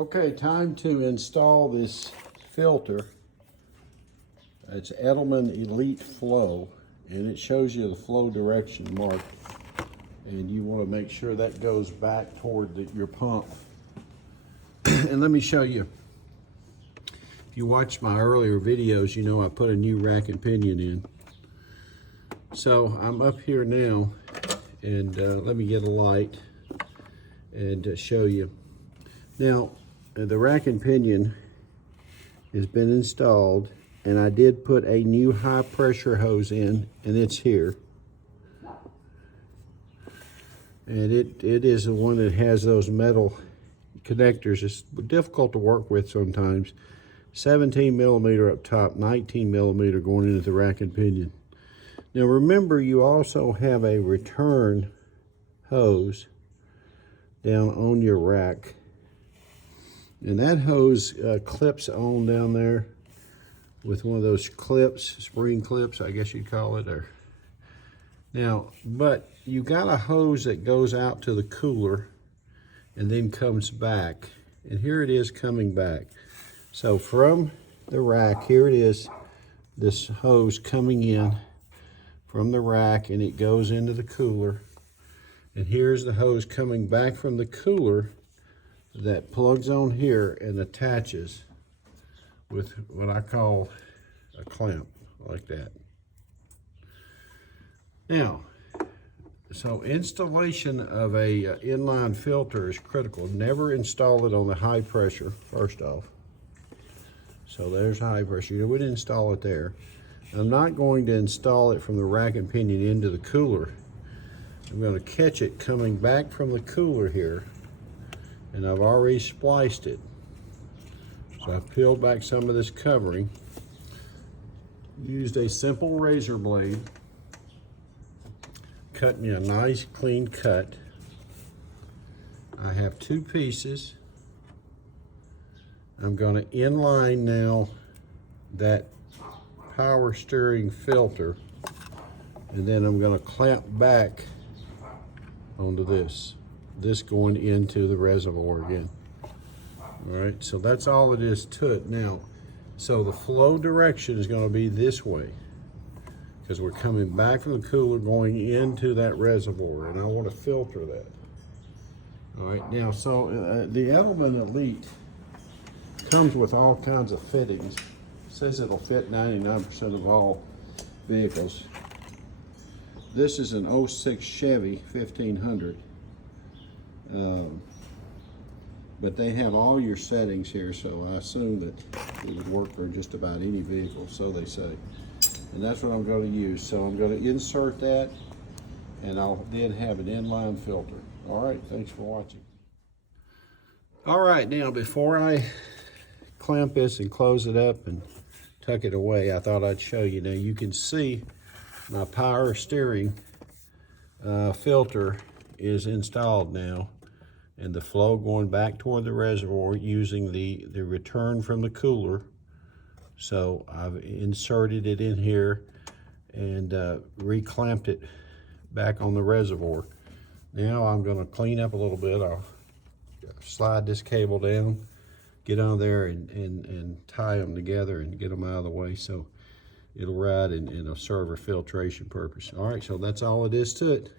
Okay, time to install this filter. It's Edelmann Elite Flow, and it shows you the flow direction mark. And you want to make sure that goes back toward your pump. And let me show you. If you watched my earlier videos, you know I put a new rack and pinion in. So I'm up here now, and let me get a light and show you. Now, the rack and pinion has been installed, and I did put a new high pressure hose in, and it's here. And it is the one that has those metal connectors. It's difficult to work with sometimes. 17 millimeter up top, 19 millimeter going into the rack and pinion. Now remember, you also have a return hose down on your rack. And that hose clips on down there with one of those clips, spring clips, I guess you'd call it. Now, but you got a hose that goes out to the cooler and then comes back. And here it is coming back. So from the rack, here it is, this hose coming in from the rack, and it goes into the cooler. And here's the hose coming back from the cooler that plugs on here and attaches with what I call a clamp, like that. Now, so installation of a inline filter is critical. Never install it on the high pressure, first off. So there's high pressure. You would install it there. I'm not going to install it from the rack and pinion into the cooler. I'm going to catch it coming back from the cooler here, and I've already spliced it. So I've peeled back some of this covering, used a simple razor blade, cut me a nice clean cut. I have two pieces. I'm going to inline now that power steering filter, and then I'm going to clamp back onto this going into the reservoir again. All right, so that's all it is to it now. So the flow direction is going to be this way, because we're coming back from the cooler going into that reservoir, and I want to filter that. All right, now, so the Edelmann Elite comes with all kinds of fittings. It says it'll fit 99% of all vehicles. This is an 06 Chevy 1500. But they have all your settings here, so I assume that it would work for just about any vehicle, so they say. And that's what I'm going to use. So I'm going to insert that, and I'll then have an inline filter. All right, thanks for watching. All right, now before I clamp this and close it up and tuck it away, I thought I'd show you. Now you can see my power steering filter is installed now, and the flow going back toward the reservoir using the return from the cooler. So I've inserted it in here and reclamped it back on the reservoir. Now I'm going to clean up a little bit. I'll slide this cable down, get on there and tie them together and get them out of the way so it'll ride and it'll serve a filtration purpose. All right, so that's all it is to it.